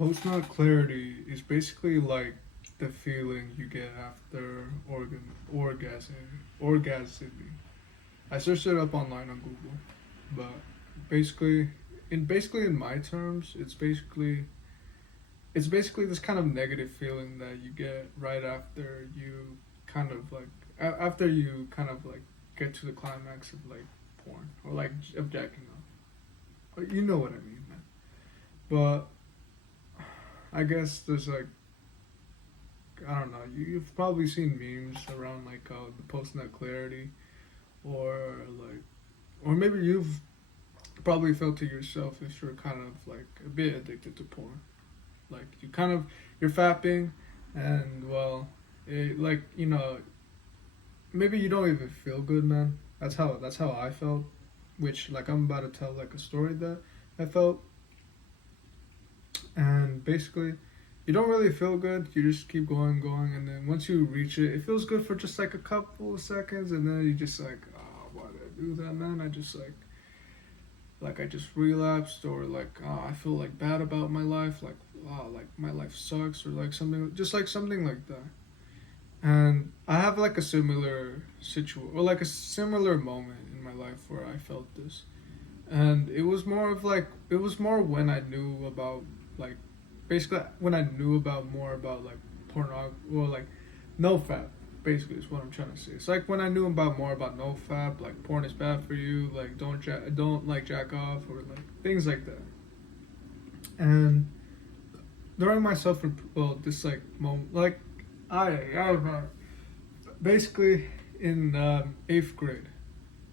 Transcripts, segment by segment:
Post nut clarity is basically like the feeling you get after orgasm. Orgasm. I searched it up online on Google, but basically in my terms, it's basically this kind of negative feeling that you get right after you kind of like after you kind of like get to the climax of like porn or like of jacking off. You know what I mean, man. But I guess there's like I don't know. You've probably seen memes around like the post nut clarity, or like, or maybe you've probably felt it yourself if you're kind of like a bit addicted to porn. Like you're fapping, and well, like maybe you don't even feel good, man. That's how I felt. Which like I'm about to tell like a story that I felt, and basically you don't really feel good. You just keep going, and then once you reach it, it feels good for just like a couple of seconds, and then you just like, oh, why did I do that, man? I just like I just relapsed, or like, oh, I feel like bad about my life, like, oh, like my life sucks, or like something, just like something like that. And I have like a similar situation, or like a similar moment in my life where I felt this, and it was more when I knew about like basically when I knew about more about like pornography, or like no fap, basically is what I'm trying to say. It's like when I knew about more about no fap, like porn is bad for you, like don't like jack off, or like things like that. And during my this like moment, like I remember basically in eighth grade,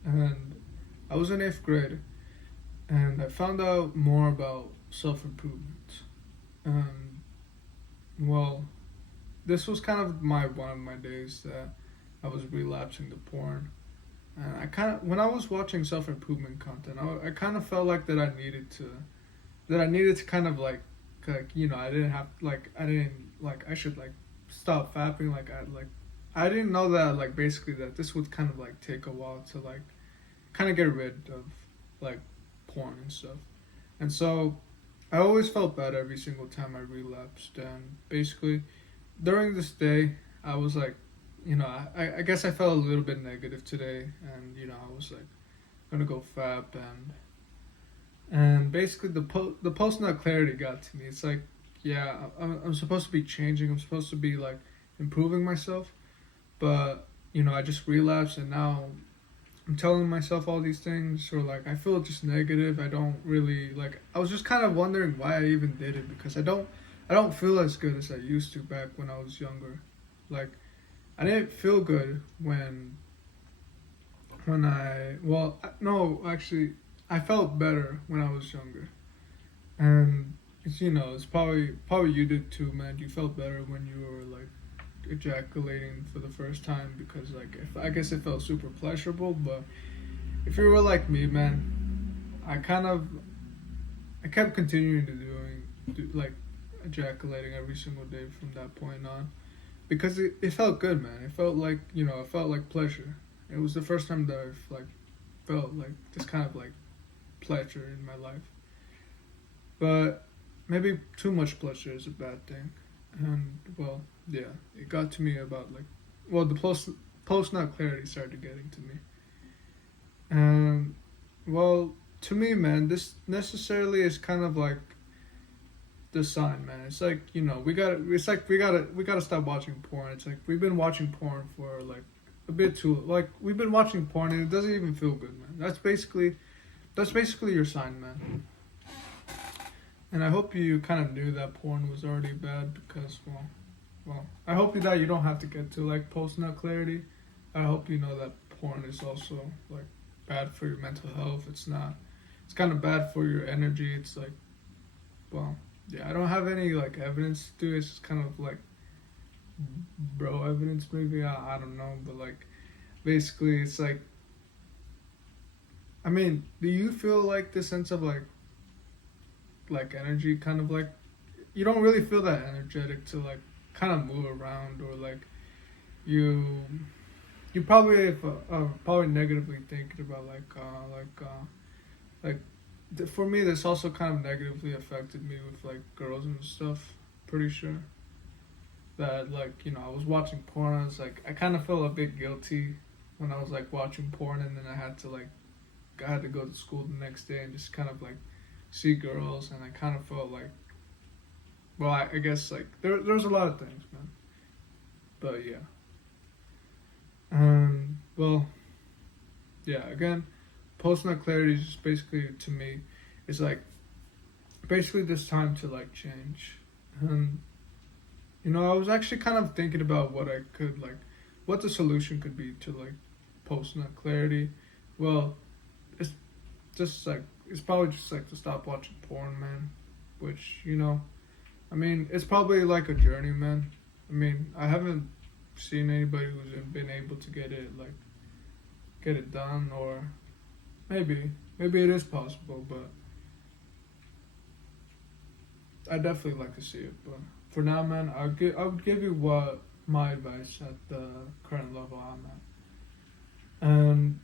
and I was in eighth grade, and I found out more about self improvement. And well, this was kind of my one of my days that I was relapsing to porn. And I kind of when I was watching self improvement content, I kind of felt like that I needed to kind of like I didn't have like I didn't like I should like stop fapping, I didn't know that like basically that this would kind of like take a while to like kind of get rid of like porn and stuff. And so I always felt bad every single time I relapsed. And basically, during this day, I was like, I guess I felt a little bit negative today. And, I was like, gonna go fap. And basically, the post nut clarity got to me. It's like, yeah, I'm supposed to be changing, I'm supposed to be like improving myself. But, I just relapsed, and now I'm telling myself all these things, or like I feel just negative. I don't really like. I was just kind of wondering why I even did it, because I don't feel as good as I used to back when I was younger. Like I didn't feel good when no, actually I felt better when I was younger. And it's probably you did too, man. You felt better when you were like ejaculating for the first time, because like if I guess it felt super pleasurable. But if you were like me, man, I kept continuing to like ejaculating every single day from that point on, because it felt good, man. It felt like it felt like pleasure. It was the first time that I've like felt like this kind of like pleasure in my life. But maybe too much pleasure is a bad thing. And well, yeah, it got to me about like, well, the post nut clarity started getting to me. And well, to me, man, this necessarily is kind of like the sign, man. It's like we gotta stop watching porn. It's like we've been watching porn for like a bit too like we've been watching porn, and it doesn't even feel good, man. That's basically your sign, man. And I hope you kind of knew that porn was already bad, because I hope that you don't have to get to like post nut clarity. I hope you know that porn is also like bad for your mental health. It's not. It's kind of bad for your energy. It's like, well, yeah. I don't have any like evidence to it. It's just kind of like bro evidence, maybe. I don't know, but like basically, it's like. I mean, do you feel like the sense of like energy, kind of like you don't really feel that energetic to like kind of move around, or like you you probably probably negatively thinking about like for me, this also kind of negatively affected me with like girls and stuff. Pretty sure that like I was watching porn. I was like I kind of felt a bit guilty when I was like watching porn, and then I had to go to school the next day and just kind of like see girls, and I kind of felt like, well, I guess like there's a lot of things, man. But yeah, well, yeah. Again, post nut clarity is just basically to me, it's like basically this time to like change. And I was actually kind of thinking about what the solution could be to like post nut clarity. Well, it's just like it's probably just like to stop watching porn, man. Which I mean, it's probably like a journey, man. I mean, I haven't seen anybody who's been able to get it done, or maybe it is possible, but I definitely like to see it. But for now, man, I would give you what my advice at the current level I'm at. And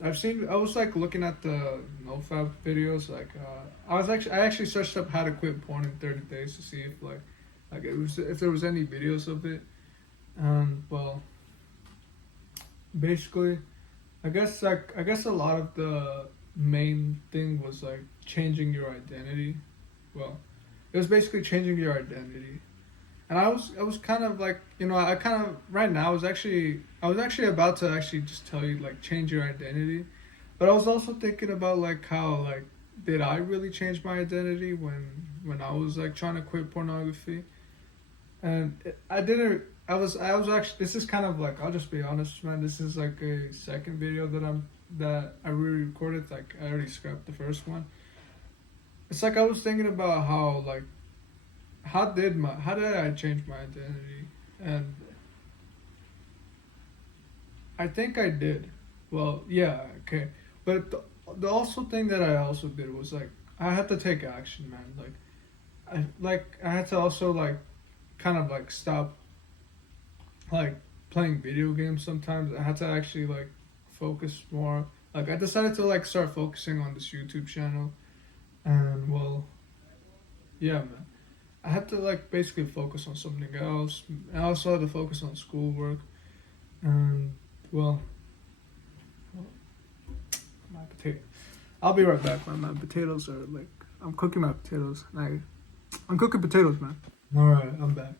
I was like looking at the NoFap videos. Like, I actually searched up how to quit porn in 30 days to see if if there was any videos of it. And well, basically, I guess a lot of the main thing was like changing your identity. Well, it was basically changing your identity. And I was kind of like, I kind of right now I was actually about to actually just tell you like change your identity, but I was also thinking about like how like did I really change my identity when I was like trying to quit pornography, and I didn't. I was actually, this is kind of like, I'll just be honest, man. This is like a second video that I re-recorded. Like I already scrapped the first one. It's like I was thinking about how like how did I change my identity? And I think I did. Well, yeah, okay. But the also thing that I also did was like I had to take action, man. I had to also like kind of like stop like playing video games sometimes. I had to actually like focus more. Like I decided to like start focusing on this YouTube channel, and well, yeah, man. I had to like basically focus on something else. I also had to focus on schoolwork, and well, my potato. I'll be right back, man. My potatoes are like I'm cooking my potatoes. I'm cooking potatoes, man. All right, I'm back.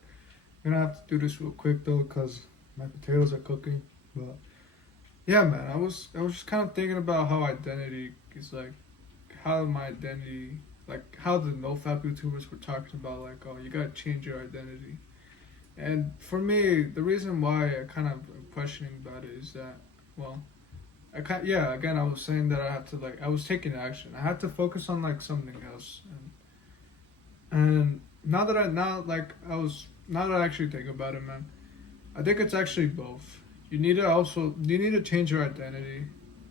I'm gonna have to do this real quick though, cause my potatoes are cooking. But yeah, man, I was just kind of thinking about how identity is like, how my identity, like how the NoFap YouTubers were talking about like, oh, you gotta change your identity. And for me, the reason why I kind of am questioning about it is that, well, again, I was saying that I was taking action. I had to focus on like something else, and now that I actually think about it, man, I think it's actually both. You need to change your identity,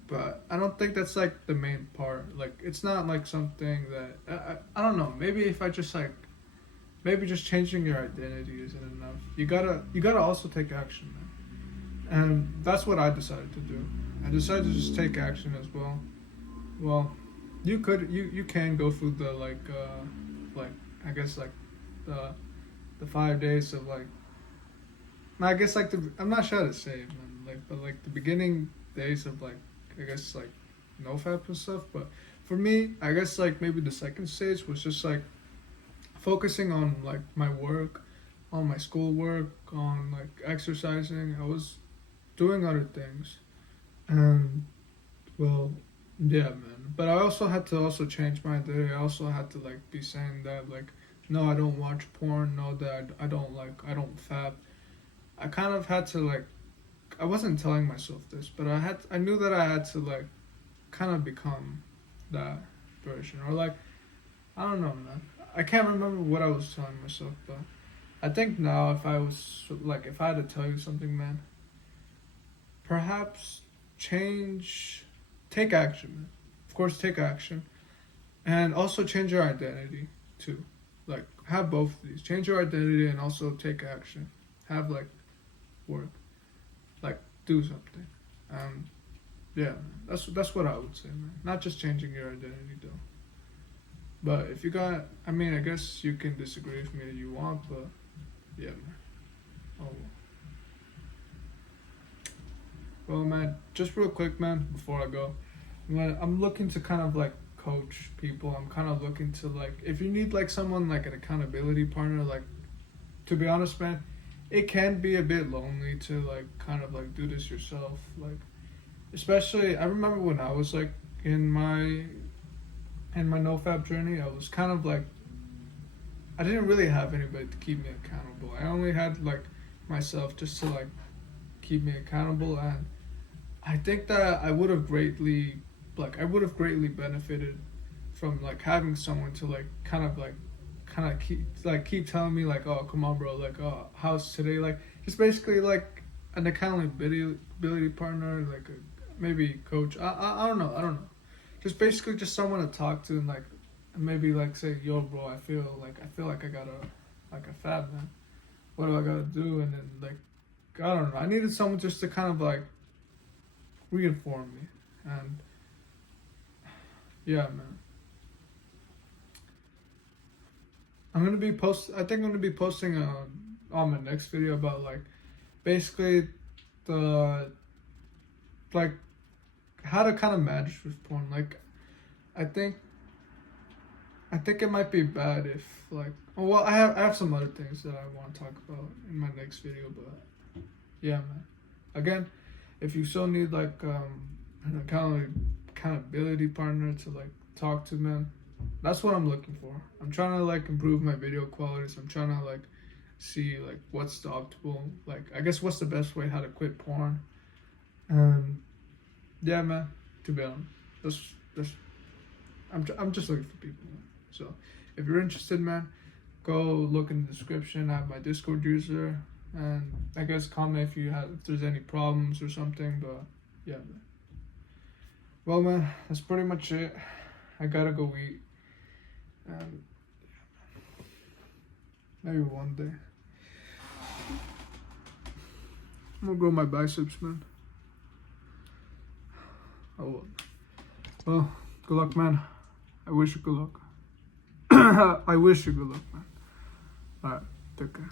but I don't think that's like the main part. Like it's not like something that I don't know. Maybe if I just like maybe just changing your identity isn't enough. You gotta also take action, man. And that's what I decided to do. I decided to just take action as well. Well, you can go through the like I guess like the 5 days of like I guess like I'm not sure how to say it, man. Like but like the beginning days of like I guess like NoFap and stuff. But for me, I guess like maybe the second stage was just like focusing on like my work, on my schoolwork, on like exercising. I was doing other things, and well, yeah, man. But I also had to also change my identity. I also had to like be saying that like, no, I don't watch porn. No, that I don't fap. I kind of had to like, I wasn't telling myself this, but I knew that I had to like, kind of become that version, or like, I don't know, man. I can't remember what I was telling myself, but I think now if I had to tell you something, man, perhaps take action, man. Of course, take action, and also change your identity too. Like have both of these. Change your identity and also take action. Have like work, like do something. Yeah, that's what I would say, man. Not just changing your identity, though. But if you got, I mean, I guess you can disagree with me if you want, but yeah, man. Oh, well, man. Just real quick, man. Before I go, man, I'm looking to kind of like coach people. I'm kind of looking to like, if you need like someone like an accountability partner, like, to be honest, man, it can be a bit lonely to like kind of like do this yourself. Like, especially, I remember when I was like in my nofap journey, I was kind of like, I didn't really have anybody to keep me accountable. I only had like myself just to like keep me accountable, and I think that I would have greatly benefited from like having someone to like kind of keep telling me like, oh, come on, bro, like, oh, how's today, like, just basically like an accountability partner, like maybe coach. I don't know, just basically just someone to talk to, and like maybe like say, yo, bro, I feel like I got a fat, man. What do I gotta do? And then like, I don't know. I needed someone just to kind of like reinform me, and yeah, man. I think I'm gonna be posting on my next video about like basically the like how to kind of manage with porn. Like, I think I think it might be bad if like, oh, well, I have some other things that I want to talk about in my next video, but yeah, man. Again, if you still need like an accountability partner to like talk to, man, that's what I'm looking for. I'm trying to like improve my video quality. So I'm trying to like see like what's the optimal, like, I guess, what's the best way how to quit porn. Um, yeah, man. To be honest, that's I'm just looking for people, man. So if you're interested, man, go look in the description. I have my Discord user, and I guess comment if there's any problems or something. But yeah, man. Well, man, that's pretty much it. I gotta go eat, and maybe one day I'm gonna grow my biceps, man. Oh well, good luck, man. I wish you good luck. I wish you good luck, man. Alright, take care.